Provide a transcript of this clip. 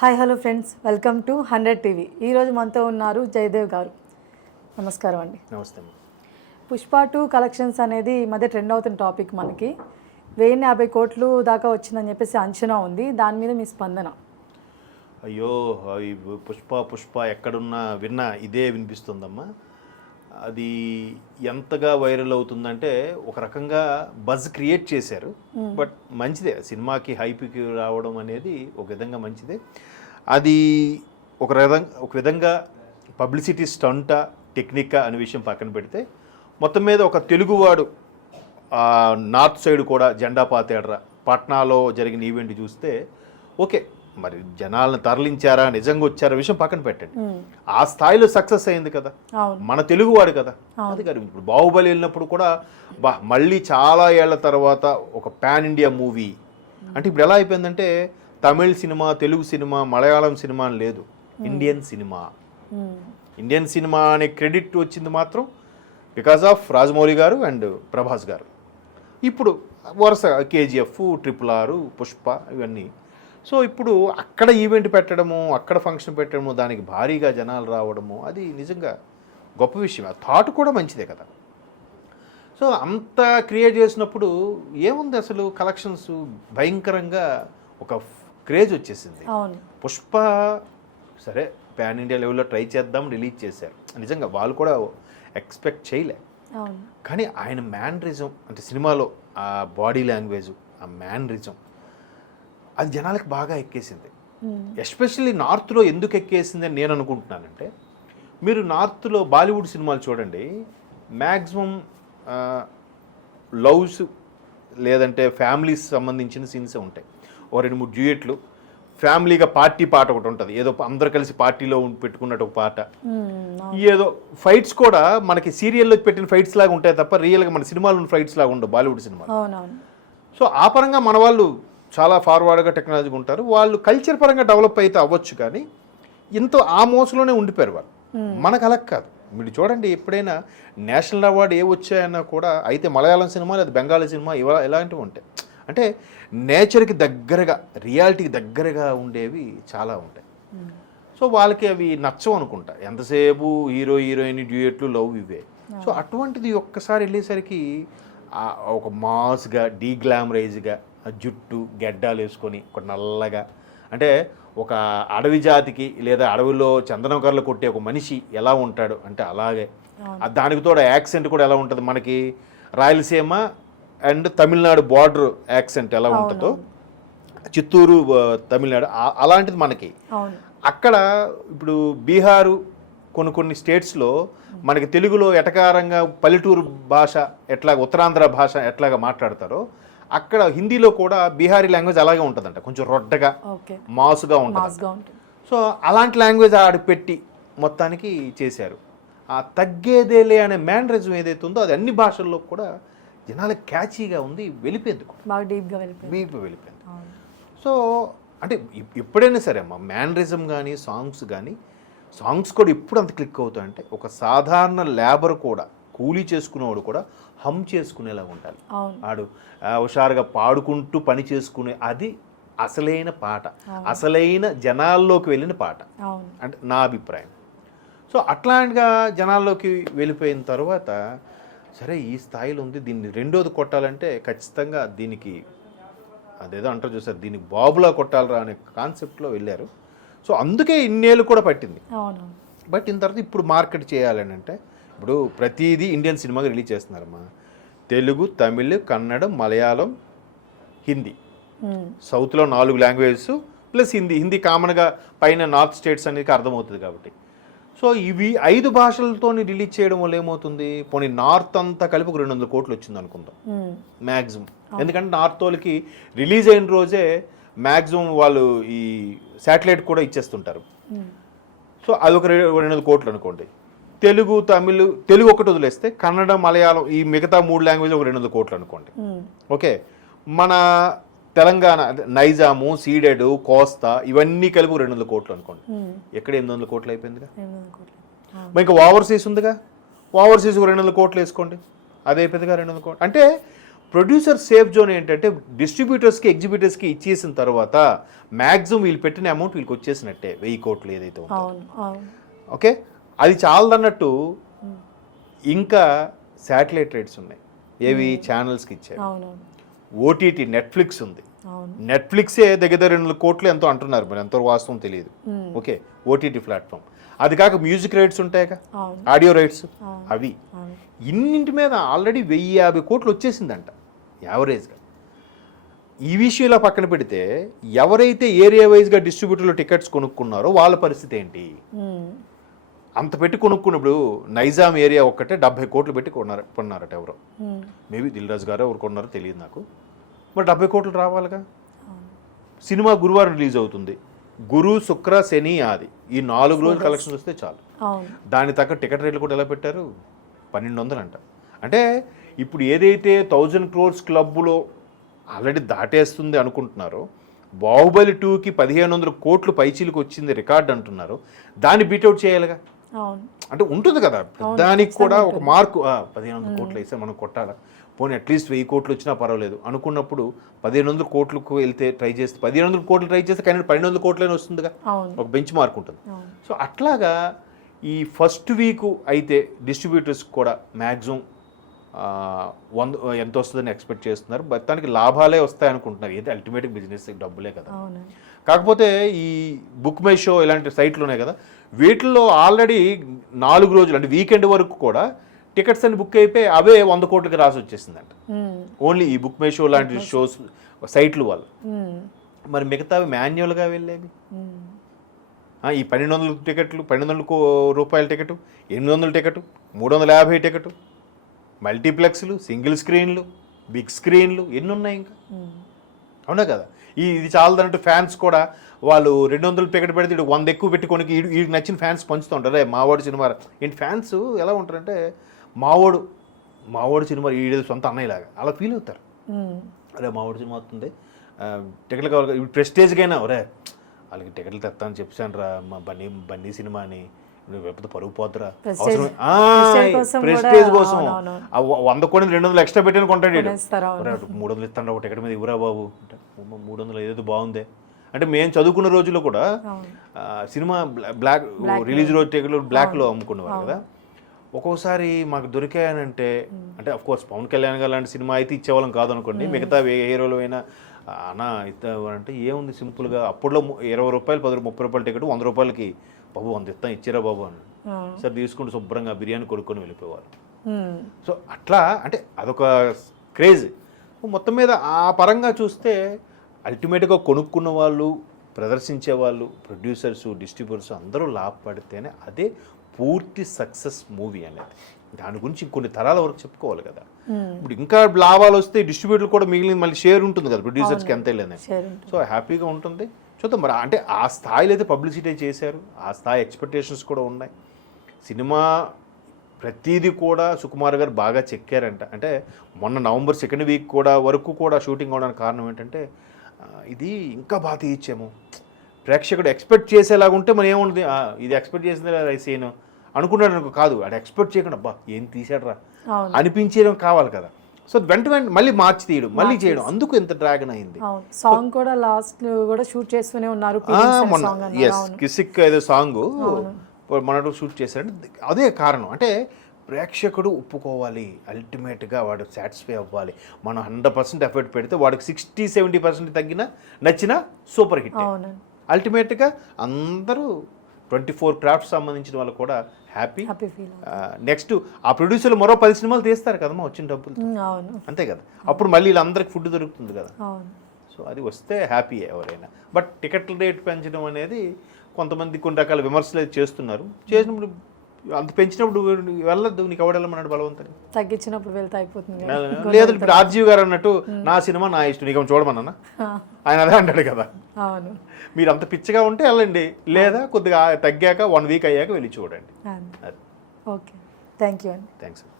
Hi hello friends. Welcome to hundred TV. ఈరోజు మనతో ఉన్నారు జయదేవ్ గారు. నమస్కారం అండి. నమస్తే. పుష్ప టూ కలెక్షన్స్ అనేది ఈ మధ్య ట్రెండ్ అవుతున్న టాపిక్ మనకి. వెయ్యి యాభై కోట్లు దాకా వచ్చిందని చెప్పేసి అంచనా ఉంది. దాని మీద మీ స్పందన? అయ్యో అవి పుష్ప పుష్ప ఎక్కడున్నా విన్నా ఇదే వినిపిస్తుందమ్మా. అది ఎంతగా వైరల్ అవుతుందంటే ఒక రకంగా బజ్ క్రియేట్ చేశారు. బట్ మంచిదే సినిమాకి హైప్కి రావడం అనేది ఒక విధంగా మంచిదే. అది ఒక విధంగా ఒక విధంగా పబ్లిసిటీ స్టంటా టెక్నికా అనే విషయం పక్కన పెడితే మొత్తం మీద ఒక తెలుగువాడు నార్త్ సైడ్ కూడా జెండా పాతేడరా. పాట్నాలో జరిగిన ఈవెంట్ చూస్తే ఓకే మరి జనాలను తరలించారా? నిజంగా వచ్చారా? విషయం పక్కన పెట్టండి. ఆ స్థాయిలో సక్సెస్ అయింది కదా. మన తెలుగువాడు కదా. అది కాదు ఇప్పుడు బాహుబలి వెళ్ళినప్పుడు కూడా బా మళ్ళీ చాలా ఏళ్ళ తర్వాత ఒక పాన్ ఇండియా మూవీ. అంటే ఇప్పుడు ఎలా అయిపోయిందంటే Tamil cinema Telugu cinema Malayalam cinema అని లేదు. Indian cinema. ఇండియన్ సినిమా అనే క్రెడిట్ వచ్చింది మాత్రం బికాజ్ ఆఫ్ రాజమౌళి గారు అండ్ ప్రభాస్ గారు. ఇప్పుడు వరుస కేజీఎఫ్ ట్రిపుల్ ఆరు పుష్ప ఇవన్నీ. సో ఇప్పుడు అక్కడ ఈవెంట్ పెట్టడము అక్కడ ఫంక్షన్ పెట్టడము దానికి భారీగా జనాలు రావడము అది నిజంగా గొప్ప విషయం. ఆ థాట్ కూడా మంచిదే కదా. సో అంత క్రియేట్ చేసినప్పుడు ఏముంది అసలు కలెక్షన్స్ భయంకరంగా ఒక క్రేజ్ వచ్చేసింది. పుష్ప సరే పాన్ ఇండియా లెవెల్లో ట్రై చేద్దాం రిలీజ్ చేశారు. నిజంగా వాళ్ళు కూడా ఎక్స్పెక్ట్ చేయలే. కానీ ఆయన మ్యానరిజం అంటే సినిమాలో ఆ బాడీ లాంగ్వేజ్ ఆ మ్యానరిజం అది జనాలకు బాగా ఎక్కేసింది. ఎస్పెషల్లీ నార్త్లో ఎందుకు ఎక్కేసింది అని నేను అనుకుంటున్నానంటే మీరు నార్త్లో బాలీవుడ్ సినిమాలు చూడండి మ్యాక్సిమం లవ్స్ లేదంటే ఫ్యామిలీస్ సంబంధించిన సీన్స్ ఉంటాయి. ఓ రెండు మూడు డ్యూయెట్లు ఫ్యామిలీగా పార్టీ పాట ఒకటి ఉంటుంది. ఏదో అందరు కలిసి పార్టీలో ఉండి పెట్టుకున్నట్టు ఒక పాట. ఏదో ఫైట్స్ కూడా మనకి సీరియల్లో పెట్టిన ఫైట్స్ లాగా ఉంటాయి తప్ప రియల్గా మన సినిమాలో ఉన్న ఫైట్స్ లాగా ఉండవు బాలీవుడ్ సినిమాలు. అవునవును. సో ఆ పరంగా మన వాళ్ళు చాలా ఫార్వర్డ్గా టెక్నాలజీగా ఉంటారు. వాళ్ళు కల్చర్ పరంగా డెవలప్ అయితే అవ్వచ్చు కానీ ఇంత ఆ మోసలోనే ఉండిపోయారు వాళ్ళు. మనకు అలా కాదు. మీరు చూడండి ఎప్పుడైనా నేషనల్ అవార్డు ఏ వచ్చాయన్నా కూడా అయితే మలయాళం సినిమా లేదా బెంగాలీ సినిమా ఇవా ఇలాంటివి ఉంటాయి. అంటే నేచర్కి దగ్గరగా రియాలిటీకి దగ్గరగా ఉండేవి చాలా ఉంటాయి. సో వాళ్ళకి అవి నచ్చవు అనుకుంటా. ఎంతసేపు హీరో హీరోయిన్ డ్యూయెట్లు లవ్ ఇవే. సో అటువంటిది ఒక్కసారి వెళ్ళేసరికి ఒక మాస్గా డీగ్లామరైజ్గా జుట్టు గెడ్డాలు వేసుకొని ఒక నల్లగా అంటే ఒక అడవి జాతికి లేదా అడవిలో చందనకర్రలు కొట్టే ఒక మనిషి ఎలా ఉంటాడు అంటే అలాగే. దానికి తోడు యాక్సెంట్ కూడా ఎలా ఉంటుంది మనకి? Rayalaseema and Tamil Nadu border accent ఎలా ఉంటుందో చిత్తూరు తమిళనాడు అలాంటిది మనకి. అక్కడ ఇప్పుడు బీహారు కొన్ని కొన్ని స్టేట్స్లో మనకి తెలుగులో ఎటకారంగా పల్లెటూరు భాష ఎట్లాగ ఉత్తరాంధ్ర భాష ఎట్లాగా మాట్లాడతారో అక్కడ హిందీలో కూడా బీహారీ లాంగ్వేజ్ అలాగే ఉంటుందంట. కొంచెం రొడ్డగా మాసుగా ఉంటుంది. సో అలాంటి లాంగ్వేజ్ ఆడి పెట్టి మొత్తానికి చేశారు. ఆ తగ్గేదేలే అనే మ్యానరిజం ఏదైతే ఉందో అది అన్ని భాషల్లో కూడా జనాలకు క్యాచీగా ఉంది వెళ్ళిపోయింది డీప్గా వెళ్ళిపోయింది సో అంటే ఎప్పుడైనా సరే అమ్మా మ్యానరిజం కానీ సాంగ్స్ కానీ సాంగ్స్ కూడా ఎప్పుడు అంత క్లిక్ అవుతాయంటే ఒక సాధారణ లేబర్ కూడా కూలీ చేసుకునేవాడు కూడా హమ్ చేసుకునేలా ఉండాలి ఆడు హుషారుగా పాడుకుంటూ పని చేసుకునే అది అసలైన పాట. అసలైన జనాల్లోకి వెళ్ళిన పాట. అంటే నా అభిప్రాయం. సో అట్లాంటిగా జనాల్లోకి వెళ్ళిపోయిన తర్వాత సరే ఈ స్థాయిలో ఉంది దీన్ని రెండోది కొట్టాలంటే ఖచ్చితంగా దీనికి అదేదో అంటారు చూసారు దీనికి బాబులా కొట్టాలరా అనే కాన్సెప్ట్లో వెళ్ళారు. సో అందుకే ఇన్నేళ్ళు కూడా పట్టింది. బట్ ఇన్ తర్వాత ఇప్పుడు మార్కెట్ చేయాలని అంటే ఇప్పుడు ప్రతిదీ ఇండియన్ సినిమాగా రిలీజ్ చేస్తున్నారమ్మా. తెలుగు తమిళ్ కన్నడం మలయాళం హిందీ. మ్మ్. సౌత్లో నాలుగు లాంగ్వేజెస్ ప్లస్ హిందీ. హిందీ కామన్గా పైన నార్త్ స్టేట్స్ అనేది అర్థమవుతుంది కాబట్టి. సో ఇవి ఐదు భాషలతో రిలీజ్ చేయడం వల్ల ఏమవుతుంది? పోనీ నార్త్ అంతా కలిపి ఒక రెండు వందల కోట్లు వచ్చింది అనుకుందాం. మ్మ్. మ్యాక్సిమం ఎందుకంటే నార్త్ వాళ్ళకి రిలీజ్ అయిన రోజే మ్యాక్సిమం వాళ్ళు ఈ శాటిలైట్ కూడా ఇచ్చేస్తుంటారు. మ్మ్. సో అదొక రె- రెండు వందల కోట్లు అనుకోండి. తెలుగు తమిళ్ తెలుగు ఒకటి వదిలేస్తే కన్నడ మలయాళం ఈ మిగతా మూడు లాంగ్వేజ్ ఒక రెండు వందల కోట్లు అనుకోండి. ఓకే? మన తెలంగాణ నైజాము సీడెడ్ కోస్తా ఇవన్నీ కలిపి రెండు వందల కోట్లు అనుకోండి. ఎక్కడ ఎనిమిది వందల కోట్లు అయిపోయిందిగా. మరి ఇంకా ఓవర్సీస్ ఉందిగా? ఓవర్సీస్ రెండు వందల కోట్లు వేసుకోండి. అదే పెద్దగా రెండు వందల కోట్లు. అంటే ప్రొడ్యూసర్ సేఫ్ జోన్ ఏంటంటే డిస్ట్రిబ్యూటర్స్కి ఎగ్జిబ్యూటర్స్కి ఇచ్చేసిన తర్వాత మ్యాక్సిమం వీళ్ళు పెట్టిన అమౌంట్ వీళ్ళకి వచ్చేసినట్టే వెయ్యి కోట్లు ఏదైతే ఉందో. ఓకే? అది చాలదన్నట్టు ఇంకా శాటిలైట్ రేట్స్ ఉన్నాయి. ఏవి? ఛానల్స్కి ఇచ్చారు. అవునవును. ఓటీటీ నెట్ఫ్లిక్స్ ఉంది. నెట్ఫ్లిక్సే దగ్గర రెండు కోట్లు ఎంతో అంటున్నారు మరి ఎంతో వాస్తవం తెలియదు. Okay OTT platform. అది కాక మ్యూజిక్ రైట్స్ ఉంటాయిగా? Audio rights. అవి. ఇన్నింటి మీద ఆల్రెడీ వెయ్యి యాభై కోట్లు వచ్చేసిందంట యావరేజ్గా. ఈ విషయంలో పక్కన పెడితే ఎవరైతే ఏరియా వైజ్గా డిస్ట్రిబ్యూటర్లో టికెట్స్ కొనుక్కున్నారో వాళ్ళ పరిస్థితి ఏంటి. అంత పెట్టి కొనుక్కున్నప్పుడు నైజాం ఏరియా ఒక్కటే డెబ్బై కోట్లు పెట్టి కొన్నారు కొన్నారట ఎవరో. మేబీ దిల్ రాజు గారు ఎవరు కొన్నారో తెలియదు నాకు. మరి డెబ్బై కోట్లు రావాలిగా. సినిమా గురువారం రిలీజ్ అవుతుంది. గురు శుక్ర శని ఆది. ఈ నాలుగు రోజులు కలెక్షన్ వస్తే చాలు. దాని తగ్గ టికెట్ రేట్లు కూడా ఎలా పెట్టారు? పన్నెండు వందలు అంట. అంటే ఇప్పుడు ఏదైతే థౌజండ్ క్రోర్స్ క్లబ్లో ఆల్రెడీ దాటేస్తుంది అనుకుంటున్నారో బాహుబలి టూకి పదిహేను వందల కోట్లు పైచీలకు వచ్చింది రికార్డ్ అంటున్నారు. దాన్ని బీట్అవుట్ చేయాలిగా? అంటే ఉంటుంది కదా దానికి కూడా ఒక మార్కు పదిహేను వందల కోట్లు వేస్తే మనం కొట్టాలా? పోనీ అట్లీస్ట్ వెయ్యి కోట్లు వచ్చినా పర్వాలేదు. అనుకున్నప్పుడు పదిహేను వందల కోట్లకు వెళ్తే ట్రై చేస్తే పదిహేను వందల కోట్లు ట్రై చేస్తే కానీ పన్నెండు వందల కోట్లనే వస్తుందిగా? ఒక బెంచ్ మార్క్ ఉంటుంది. సో అట్లాగా ఈ ఫస్ట్ వీక్ అయితే డిస్ట్రిబ్యూటర్స్ కూడా మ్యాక్సిమం వంద ఎంత వస్తుందని ఎక్స్పెక్ట్ చేస్తున్నారు. మొత్తానికి లాభాలే వస్తాయి అనుకుంటున్నారు. ఏది అల్టిమేట్ బిజినెస్ డబ్బులే కదా. కాకపోతే ఈ బుక్ మై షో ఇలాంటి సైట్లు ఉన్నాయి కదా వీటిల్లో ఆల్రెడీ నాలుగు రోజులు అంటే వీకెండ్ వరకు కూడా టికెట్స్ అన్ని బుక్ అయిపోయి అవే వంద కోట్లకి రాసి వచ్చేసిందంట ఉమ్. ఓన్లీ ఈ బుక్ మై షో లాంటి షోస్ సైట్లు వాళ్ళు ఉమ్. మరి మిగతావి మాన్యువల్గా వెళ్ళేవి. ఆ, ఈ పన్నెండు వందల టికెట్లు పన్నెండు వందల కో- రూపాయల టికెట్ ఎనిమిది వందల టికెట్ మూడు వందల యాభై టికెట్ మల్టీప్లెక్స్లు సింగిల్ స్క్రీన్లు బిగ్ స్క్రీన్లు ఎన్ని ఉన్నాయి ఇంకా. అవునా కదా? ఈ ఇది చాలదన్నట్టు ఫ్యాన్స్ కూడా వాళ్ళు రెండు వందలు టికెట్ పెడితే ఈడు వంద ఎక్కువ పెట్టుకొని వీడికి నచ్చిన ఫ్యాన్స్ పంచుతూ ఉంటారు "రే, మావాడు సినిమా రా." ఏంటి ఫ్యాన్స్ ఎలా ఉంటారంటే మావాడు మావాడు సినిమా ఈడేది సొంత అన్నయ్యలాగా అలా ఫీల్ అవుతారు. అరే మావాడు సినిమా వస్తుంది. టికెట్లు కావాలి ఇప్పుడు ప్రెస్టేజ్కైనా ఒరే వాళ్ళకి టికెట్లు తెస్తాను చెప్పాను రా మా బన్నీ బన్నీ సినిమా అని నువ్వు లేకపోతే పరుగు కోసం ప్రెస్టేజ్ కూడా- కోసం. వంద కోటి రెండు వందలు ఎక్స్ట్రా పెట్టిన కొంటాడు మూడు వందలు ఇస్తాను ఒక టికెట్ మీద ఇవ్వరా బాబు. అంటే "అమ్మ, మూడు వందలు ఏదో బాగుందే. అంటే మేము చదువుకున్న రోజుల్లో కూడా సినిమా బ్లా- బ్లాక్ రిలీజ్ రోజు టికెట్లు బ్లాక్లో అమ్ముకునేవారు కదా. ఒక్కోసారి మాకు దొరికాయనంటే అంటే అఫ్ కోర్స్ పవన్ కళ్యాణ్ గారు లాంటి సినిమా అయితే ఇచ్చేవాళ్ళం కాదు అనుకోండి మిగతా ఏ హీరోలు అయినా "ఆ, అన్న ఇస్తామంటే ఏముంది సింపుల్గా. అప్పట్లో ఇరవై రూపాయలు పది ముప్పై రూపాయల టికెట్ వంద రూపాయలకి బాబు వంద ఇస్తాం ఇచ్చిరా బాబు అని. సార్ తీసుకుంటూ శుభ్రంగా బిర్యానీ కొనుక్కొని వెళ్ళిపోయేవారు. సో అట్లా అంటే అదొక క్రేజ్ మొత్తం మీద ఆ పరంగా చూస్తే అల్టిమేట్గా కొనుక్కున్న వాళ్ళు ప్రదర్శించే వాళ్ళు ప్రొడ్యూసర్స్ డిస్ట్రిబ్యూటర్స్ అందరూ లాభపడితేనే అదే పూర్తి సక్సెస్ మూవీ అనేది దాని గురించి కొన్ని తరాల వరకు చెప్పుకోవాలి కదా. ఇప్పుడు ఇంకా లాభాలు వస్తే డిస్ట్రిబ్యూటర్ కూడా మిగిలిన మళ్ళీ షేర్ ఉంటుంది కదా ప్రొడ్యూసర్స్కి ఎంత ఉంటుంది. సో హ్యాపీగా ఉంటుంది చూద్దాం మరి. అంటే ఆ స్థాయిలో అయితే పబ్లిసిటీ చేశారు. ఆ స్థాయి ఎక్స్పెక్టేషన్స్ కూడా ఉన్నాయి. సినిమా ప్రతిదీ కూడా సుకుమార్ గారు బాగా చెక్కారంట. అంటే మొన్న నవంబర్ సెకండ్ వీక్ కూడా వరకు కూడా షూటింగ్ అవడానికి కారణం ఏంటంటే ఇది ఇంకా బాగా తీయచ్చేమో. ప్రేక్షకుడు ఎక్స్పెక్ట్ చేసేలాగా ఉంటే మనం ఏముంటుంది "ఆ, ఇది ఎక్స్పెక్ట్ చేసింది సీన్. అనుకున్నాడు అనుకో కాదు. అది ఎక్స్పెక్ట్ చేయకుండా అబ్బా ఏం తీసాడరా అనిపించేయడం కావాలి కదా. సో వెంట వెంట మళ్ళీ మార్చి తీయడం మళ్ళీ చేయడం. అందుకు ఎంత డ్రాగన్ అయింది. సాంగ్ కూడా లాస్ట్ కూడా షూట్ చేస్తూనే ఉన్నారు మొన్న. ఎస్ కిసిక్ ఏదో సాంగ్ మనతో షూట్ చేశాడు అదే కారణం. అంటే ప్రేక్షకుడు ఒప్పుకోవాలి. అల్టిమేట్గా వాడు సాటిస్ఫై అవ్వాలి. మనం హండ్రెడ్ పర్సెంట్ ఎఫర్ట్ పెడితే వాడికి సిక్స్టీ సెవెంటీ పర్సెంట్ తగ్గిన నచ్చిన సూపర్ హిట్ అల్టిమేట్గా అందరూ ట్వంటీ ఫోర్ క్రాఫ్ట్స్ సంబంధించిన వాళ్ళు కూడా హ్యాపీ. నెక్స్ట్ ఆ ప్రొడ్యూసర్లు మరో పది సినిమాలు తీస్తారు కదమ్మా వచ్చిన డబ్బులు అంతే కదా. అప్పుడు మళ్ళీ వీళ్ళందరికీ ఫుడ్ దొరుకుతుంది కదా. సో అది వస్తే హ్యాపీ ఎవరైనా. బట్ టికెట్ల రేట్ పెంచడం అనేది కొంతమంది కొన్ని రకాల విమర్శలు అయితే చేస్తున్నారు. చేసినప్పుడు అంత పెంచినప్పుడు వెళ్ళొద్దు నీకు ఎవడెళ్ళమన్నాడు బలవంతని? తగ్గించినప్పుడు వెళ్తే అయిపోతుంది. లేదు ఇప్పుడు ఆర్జీవి గారు అన్నట్టు నా సినిమా నా ఇష్టం నీకు చూడమన్నా ఆయన అదే అంటాడు కదా. అవును. మీరు అంత పిచ్చిగా ఉంటే వెళ్ళండి లేదా కొద్దిగా తగ్గాక వన్ వీక్ అయ్యాక వెళ్ళి చూడండి. ఓకే. థ్యాంక్ యూ అండి. థ్యాంక్స్